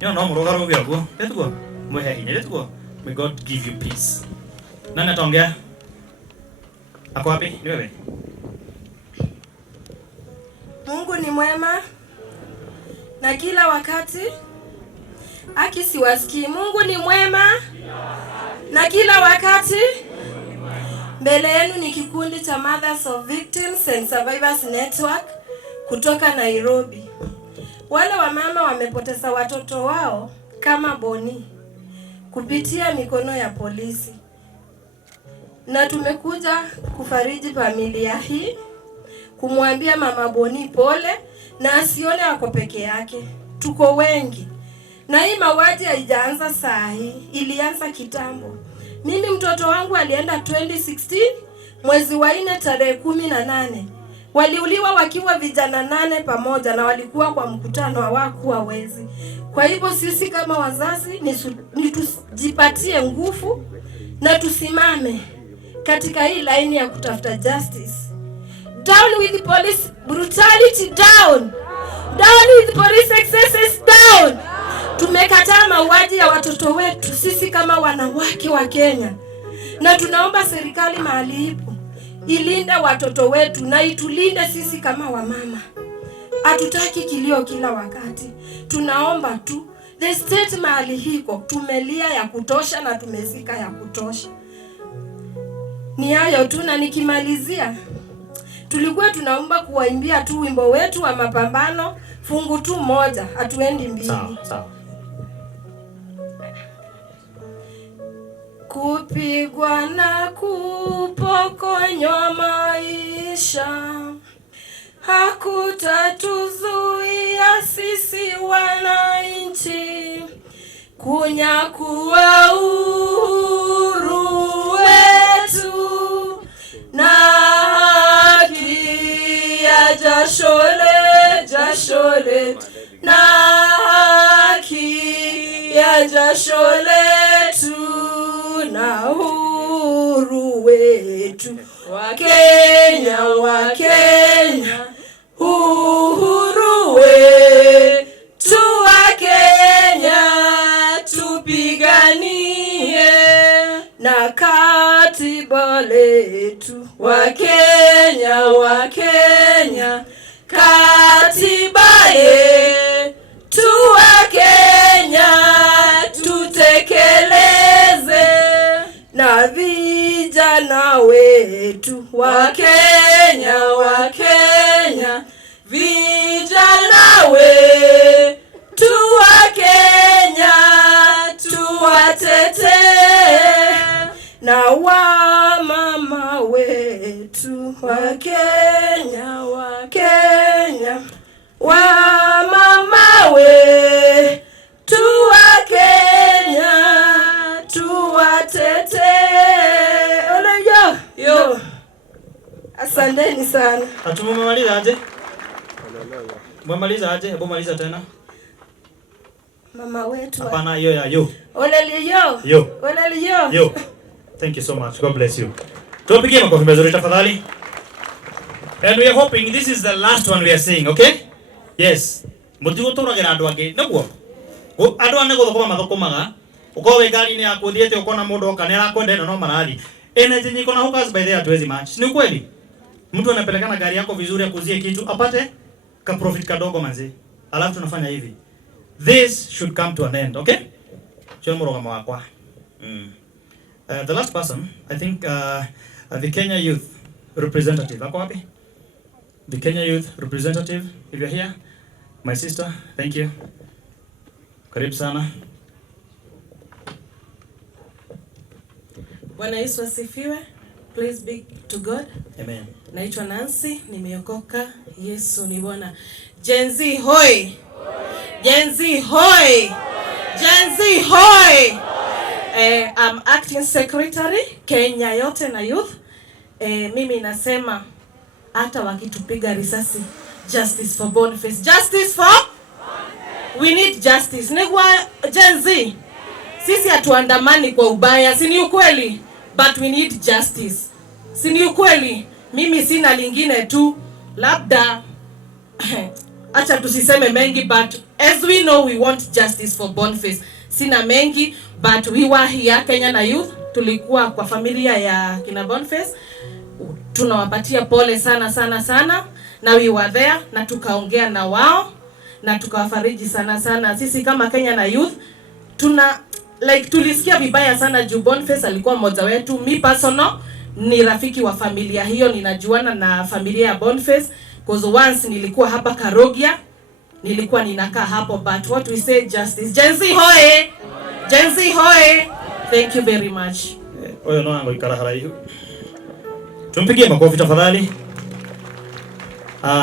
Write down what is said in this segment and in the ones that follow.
No mroga vyago. Let's Mwehe, let's go. May God give you peace. Nani ataongea? Ako wapi? Ni wewe? Mungu ni mwema na kila wakati. Aki siwasikii. Mungu ni mwema na kila wakati. Mbele yenu ni kikundi cha Mothers of Victims and Survivors Network kutoka Nairobi. Wale wamama wamepoteza watoto wao kama Boni kupitia mikono ya polisi. Na tumekuja kufariji familia hii, kumwambia mama Boni pole na asione ako peke yake. Tuko wengi. Na hii mauaji haijaanza saa hii, ilianza kitambo. Mimi mtoto wangu alienda 2016 mwezi wa 4 tarehe 18. Waliuliwa wakiwa vijana 8 pamoja na walikuwa kwa mkutano, hawakuwa wezi. Kwa hivyo sisi kama wazazi ni tujipatie nguvu na tusimame katika hii line ya kutafuta justice. Down with the police brutality, down. Down with police excesses, down. Tumekataa mauaji ya watoto wetu sisi kama wanawake wa Kenya. Na tunaomba serikali mahali ipo ilinde watoto wetu na itulinde sisi kama wamama. Hatutaki kilio kila wakati. Tunaomba tu the state mahali hiko tumelia ya kutosha na tumezika ya kutosha. Ni hayo tu, na nikimalizia tulikuwa tunaomba kuwaimbia tu wimbo wetu wa mapambano fungu tu moja, hatuendi mbili. Sawa. Kupigwa na kupokonywa maisha hakutatuzuia sisi wananchi kunyakua uhuru wetu na haki ya jasho letu na haki ya jasho letu na uhuru wetu wa Kenya, uhuru wetu wa Kenya tupiganie, na katiba letu wa Kenya, katiba yetu wa Kenya tutekeleze, na vijana wetu wa Kenya, vijana wetu wa Kenya tuwatetee, na wamama wetu wa Kenya, wamama wetu wa Kenya tuwatetee. Ole yo. Asanteni sana. Atumemaliza aje? Mmaliza aje? Hebu maliza tena. Mama wetu. Hapana, hiyo ya yo. Ole yo. Yo. Thank you so much. God bless you. Tupigie makofi mazuri tafadhali. And we are hoping this is the last one we are seeing, okay? Yes. Mutigo toragira andu angi naguo. Andu ane guthuko mathukumaga. Ukowe gari ni yakuthiete ukona mundu okanera kwenda no marali. Energy nyiko na hukas by the hatuwezi match. Ni kweli? Mtu anapelekana gari yako vizuri akuzie kitu apate ka profit kadogo manzi. Alafu tunafanya hivi. This should come to an end, okay? Chon murogama wakwa. The last person, I think the Kenya Youth Representative. Ako wapi? The Kenya Youth Representative, if you're here. My sister, thank you. Karibu sana. Bwana Yesu asifiwe. Praise be to God. Amen. Naitwa Nancy, nimeokoka. Yesu ni Bwana. Gen Z hoi. Gen Z hoi. Gen Z hoi. I'm acting secretary Kenya yote na youth. Mimi nasema hata wakitupiga risasi, justice for Boniface. Justice for Boniface. We need justice. Nigwa Gen Z. Sisi hatuandamani kwa ubaya, si ni ukweli? But we need justice. Si ni ukweli? Mimi sina lingine tu, labda acha tusiseme mengi, but as we know we want justice for Boniface. Sina mengi, but we were here Kenya Youth, tulikuwa kwa familia ya kina Boniface. Tunawapatia pole sana sana sana, na we were there na tukaongea na wao na tukawafariji sana sana. Sisi kama Kenya Youth tulisikia vibaya sana juu Boniface alikuwa mmoja wetu. Me personal ni rafiki wa familia hiyo, ninajuana na familia ya Boniface because once nilikuwa hapa Karogia, nilikuwa ninakaa hapo, but what we say justice. Gen Z hoye! Gen Z hoye! Thank you very much. Oyo no ango ikarahara hiyo. Tumpigie makofi tafadhali.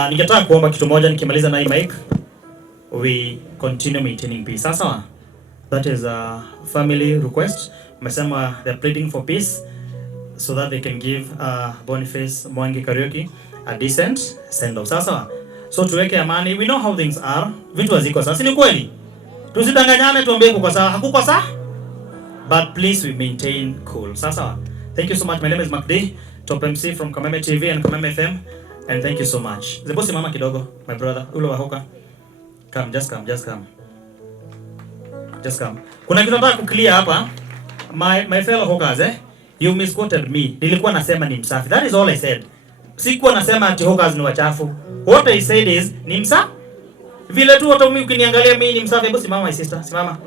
Ningetaka kuomba kitu moja nikimaliza na hii mic. We continue maintaining peace. Sasa that is a family request. Umesema they are pleading for peace so that they can give Boniface Mwangi Kariuki a decent send off. Sasa so tuweke amani. We know how things are. Vitu haziko sasa, ni kweli. Tusidanganyane tuambie kuko sawa, hakuko sawa. But please we maintain cool. Sasa thank you so much. My name is MacD, Top MC from Kameme TV and Kameme FM, and thank you so much. Zebosi mama kidogo, my brother, ulo wa hoka. Come, just come. Just come. Kuna kitu nataka kuclear hapa. My fellow hawkers, you misquoted me. Nilikuwa nasema ni msafi. That is all I said. Sikuwa nasema ati hawkers ni wachafu. What I said is ni msafi. Vile tu hata mimi ukiniangalia mimi ni msafi. Hebu simama my sister, simama.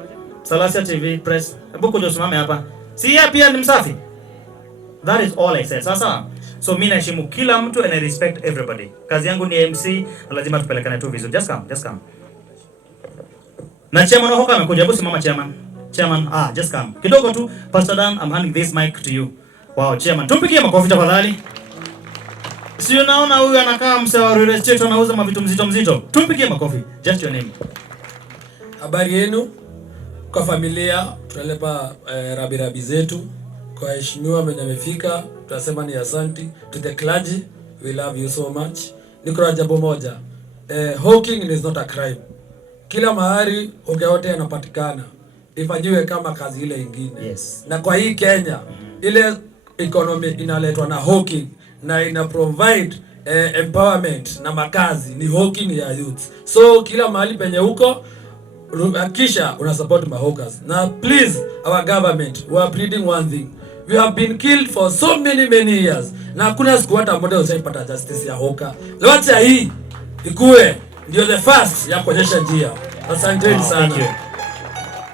Salasia TV press. Hebu kuja usimame hapa. Si yeye pia ni msafi. That is all I said. Sasa so mimi naheshimu kila mtu and I respect everybody. Kazi yangu ni MC, lazima tupelekane tu vizuri. Just come. Na chairman Hoka amekuja. Hebu simama chairman. Just come. Kidogo tu. Pastor Dan, I'm handing this mic to you. Wow, chairman. Tumpigie makofi tafadhali. Si unaona huyu anakaa msewa real estate anauza mavitu mzito. Tumpigie makofi. Just your name. Habari yenu kwa familia, tunalepa rabi zetu kwa heshimiwa mwenye amefika, tunasema ni asanti. To the clergy, we love you so much. Niko na jambo moja. Hawking is not a crime. Kila mahali yote yanapatikana. Ifanywe kama kazi ile ingine. Yes. Na kwa hii Kenya, ile economy inaletwa na hawking na ina provide empowerment na makazi ni hawking ya youth. So kila mahali penye huko kisha una support my hawkers. Now please, our government, we are pleading one thing. We have been killed for so many years. Na hakuna siku hata moja ushaipata justice ya hawker. Wacha hii ikue ndio the first ya kuonyesha njia. Asanteni sana. Thank you.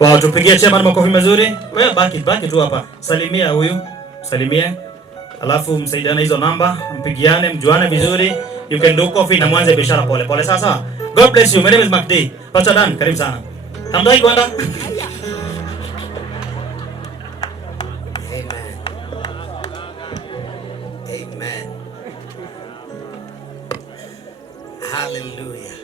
Wow, tupigie chairman makofi mazuri. Wewe baki tu hapa. Salimia huyu. Salimia. Alafu msaidiane hizo namba, mpigiane, mjuane vizuri. You can do coffee na mwanze biashara pole. Sasa. God bless you. My name is MacD. Pastor Dan, karibu sana. Hamdai kwenda. Amen. Hallelujah.